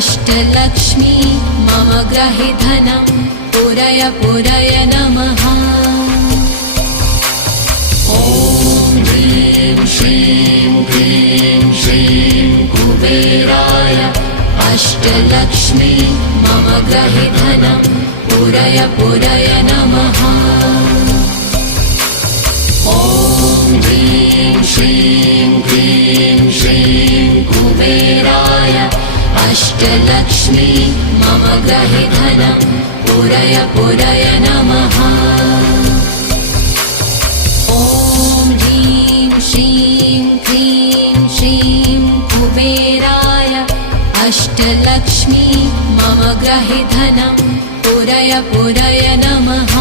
अष्टलक्ष्मी मम ग्रहे धनं पुरय पुरय नमः। ॐ ह्रीं श्रीं क्लीं श्रीं कुबेराय अष्टलक्ष्मी मम ग्रहे धनं पुरय पुरय नमः। ॐ ह्रीं श्रीं क्लीं श्रीं कुबेराय अष्टलक्ष्मी मम ग्रहे धनं पुरय पुरय नमः। ॐ ह्रीं श्रीं क्लीं श्रीं कुबेराय अष्टलक्ष्मी मम ग्रहे धनं पुरय पुरय नमः।